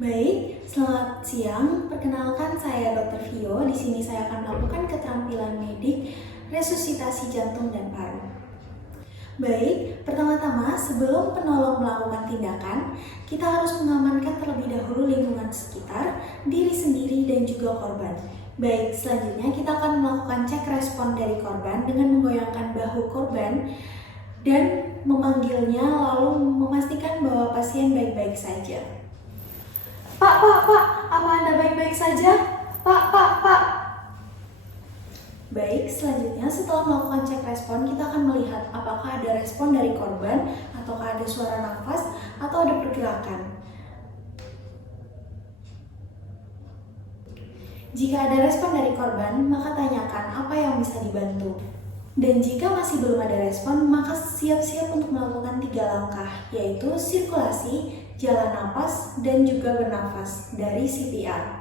Baik, selamat siang. Perkenalkan saya Dr. Vio. Di sini saya akan melakukan keterampilan medik resusitasi jantung dan paru. Baik, pertama-tama sebelum penolong melakukan tindakan, kita harus mengamankan terlebih dahulu lingkungan sekitar, diri sendiri dan juga korban. Baik, selanjutnya kita akan melakukan cek respon dari korban dengan menggoyangkan bahu korban dan memanggilnya lalu memastikan bahwa pasien baik-baik saja. Pak, apa Anda baik-baik saja? Pak. Baik, selanjutnya setelah melakukan cek respon, kita akan melihat apakah ada respon dari korban, ataukah ada suara nafas, atau ada pergerakan. Jika ada respon dari korban, maka tanyakan apa yang bisa dibantu. Dan jika masih belum ada respon, maka siap-siap untuk melakukan 3 langkah, yaitu sirkulasi, jalan napas, dan juga bernafas dari CPR.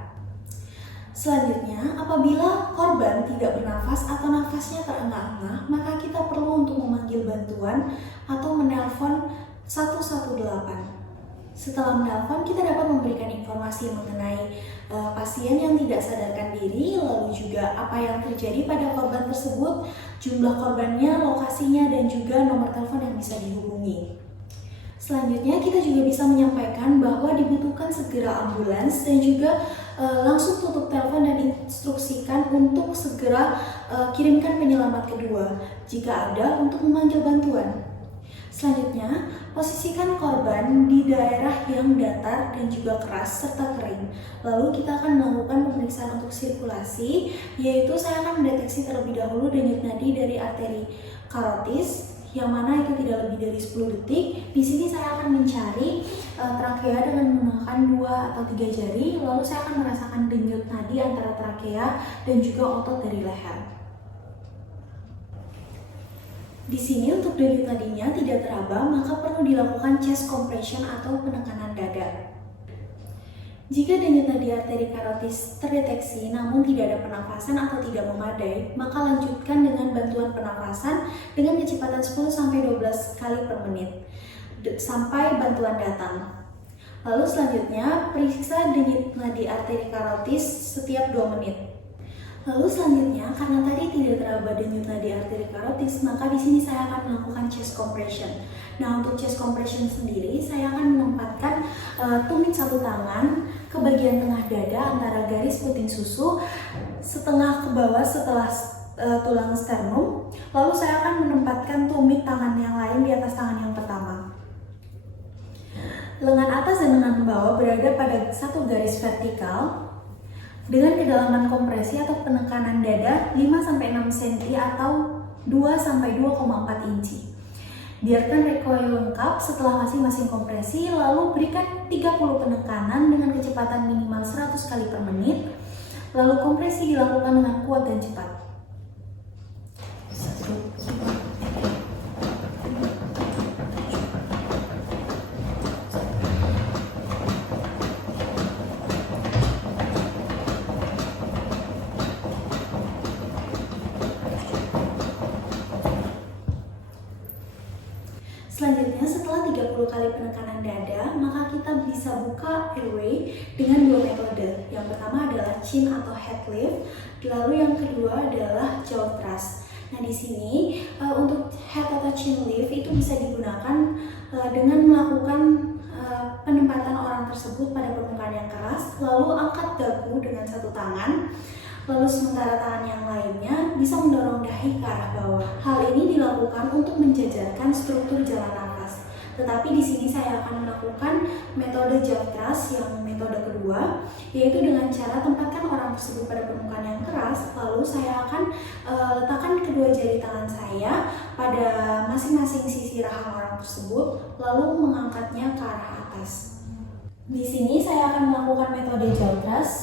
Selanjutnya, apabila korban tidak bernafas atau nafasnya terengah-engah, maka kita perlu untuk memanggil bantuan atau menelpon 118. Setelah menelpon, kita dapat memberikan informasi mengenai pasien yang tidak sadarkan diri, lalu juga apa yang terjadi pada korban tersebut, jumlah korbannya, lokasinya, dan juga nomor telepon yang bisa dihubungi. Selanjutnya, kita juga bisa menyampaikan bahwa dibutuhkan segera ambulans dan juga langsung tutup telepon dan instruksikan untuk segera kirimkan penyelamat kedua jika ada untuk memanggil bantuan. Selanjutnya, posisikan korban di daerah yang datar dan juga keras serta kering. Lalu kita akan melakukan pemeriksaan untuk sirkulasi, yaitu saya akan mendeteksi terlebih dahulu denyut nadi dari arteri karotis, yang mana itu tidak lebih dari 10 detik. Di sini saya akan mencari trakea dengan menggunakan 2 atau 3 jari, lalu saya akan merasakan denyut nadi antara trakea dan juga otot dari leher. Di sini untuk denyut nadinya tidak teraba, maka perlu dilakukan chest compression atau penekanan dada. Jika denyut nadi arteri karotis terdeteksi namun tidak ada pernafasan atau tidak memadai, maka lanjutkan dengan bantuan pernafasan dengan kecepatan 10-12 kali per menit sampai bantuan datang. Lalu selanjutnya periksa denyut nadi arteri karotis setiap 2 menit. Lalu selanjutnya, karena tadi tidak teraba denyut nadi arteri karotis, maka di sini saya akan melakukan chest compression. Nah, untuk chest compression sendiri, saya akan menempatkan tumit satu tangan ke bagian tengah dada antara garis puting susu, setengah ke bawah setelah tulang sternum. Lalu saya akan menempatkan tumit tangan yang lain di atas tangan yang pertama. Lengan atas dan lengan bawah berada pada satu garis vertikal dengan kedalaman kompresi atau penekanan dada 5-6 cm atau 2-2,4 inci. Biarkan recoil lengkap setelah masing-masing kompresi, lalu berikan 30 penekanan dengan kecepatan minimal 100 kali per menit. Lalu kompresi dilakukan dengan kuat dan cepat. Selanjutnya, setelah 30 kali penekanan dada, maka kita bisa buka airway dengan 2 metode. Yang pertama adalah chin atau head lift, lalu yang kedua adalah jaw thrust. Nah, di sini untuk head atau chin lift itu bisa digunakan dengan melakukan penempatan orang tersebut pada permukaan yang keras, lalu angkat dagu dengan satu tangan. Lalu sementara tangan yang lainnya bisa mendorong dahi ke arah bawah. Hal ini dilakukan untuk menjajarkan struktur jalan nafas. Tetapi di sini saya akan melakukan metode jaw thrust yang metode kedua, yaitu dengan cara tempatkan orang tersebut pada permukaan yang keras. Lalu saya akan letakkan kedua jari tangan saya pada masing-masing sisi rahang orang tersebut, lalu mengangkatnya ke arah atas. Di sini saya akan melakukan metode jaw thrust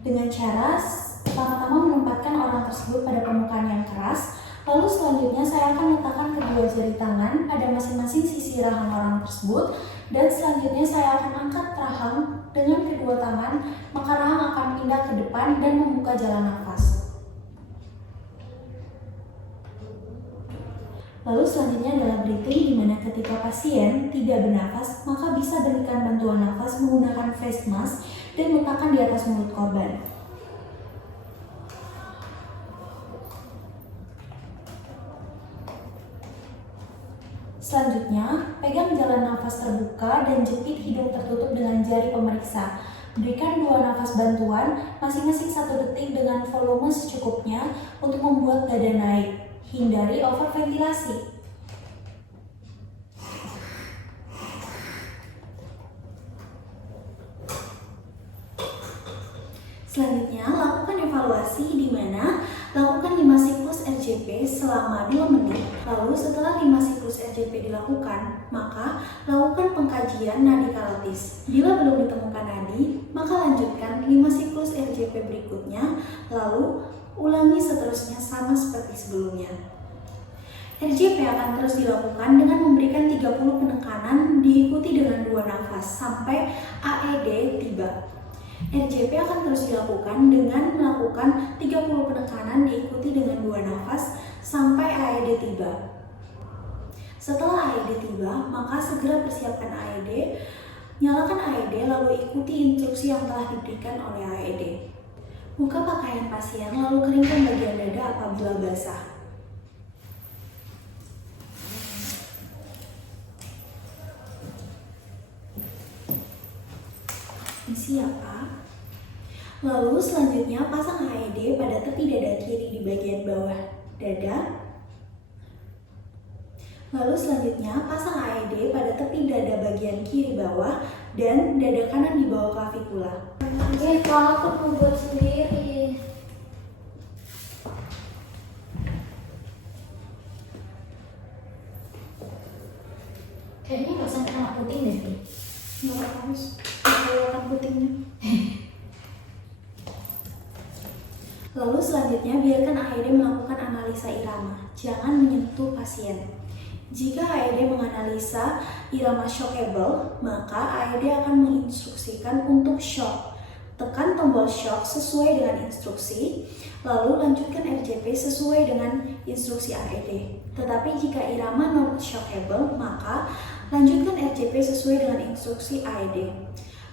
dengan cara pertama-tama menempatkan orang tersebut pada permukaan yang keras, lalu selanjutnya saya akan letakkan kedua jari tangan pada masing-masing sisi rahang orang tersebut, dan selanjutnya saya akan angkat rahang dengan kedua tangan, maka rahang akan pindah ke depan dan membuka jalan nafas. Lalu selanjutnya adalah breathing, di mana ketika pasien tidak bernafas, maka bisa berikan bantuan nafas menggunakan face mask dan letakkan di atas mulut korban. Selanjutnya, pegang jalan nafas terbuka dan jepit hidung tertutup dengan jari pemeriksa. Berikan 2 nafas bantuan, masing-masing 1 detik dengan volume secukupnya untuk membuat dada naik. Hindari overventilasi. Selanjutnya, lakukan evaluasi di mana lakukan 5 siklus RJP selama 2 menit. Lalu setelah 5 siklus RJP dilakukan, maka lakukan pengkajian nadi kalotis. Bila belum ditemukan nadi, maka lanjutkan 5 siklus RJP berikutnya, lalu ulangi seterusnya sama seperti sebelumnya. RJP akan terus dilakukan dengan memberikan 30 penekanan diikuti dengan 2 nafas sampai AED tiba. RJP akan terus dilakukan dengan melakukan 30 penekanan diikuti dengan 2 nafas sampai AED tiba. Setelah AED tiba, maka segera persiapkan AED, nyalakan AED lalu ikuti instruksi yang telah diberikan oleh AED. Buka pakaian pasien lalu keringkan bagian dada apabila basah. Siapa? Lalu selanjutnya pasang AED pada tepi dada kiri di bagian bawah dada. Lalu selanjutnya pasang AED pada tepi dada bagian kiri bawah dan dada kanan di bawah klavikula. Kalau aku mau buat sendiri. Kayaknya nggak usah kena puting deh. Nggak harus kelihatan putingnya. Lalu selanjutnya biarkan AED melakukan analisa irama, jangan menyentuh pasien. Jika AED menganalisa irama shockable, maka AED akan menginstruksikan untuk shock. Tekan tombol shock sesuai dengan instruksi, lalu lanjutkan RJP sesuai dengan instruksi AED. Tetapi jika irama non-shockable, maka lanjutkan RJP sesuai dengan instruksi AED.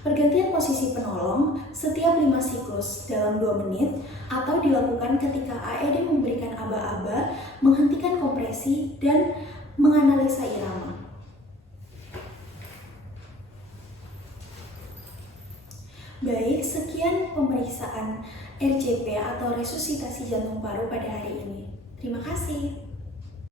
Pergantian posisi penolong setiap 5 siklus dalam 2 menit atau dilakukan ketika AED memberikan aba-aba, menghentikan kompresi, dan menganalisa irama. Baik, sekian pemeriksaan RJP atau resusitasi jantung paru pada hari ini. Terima kasih.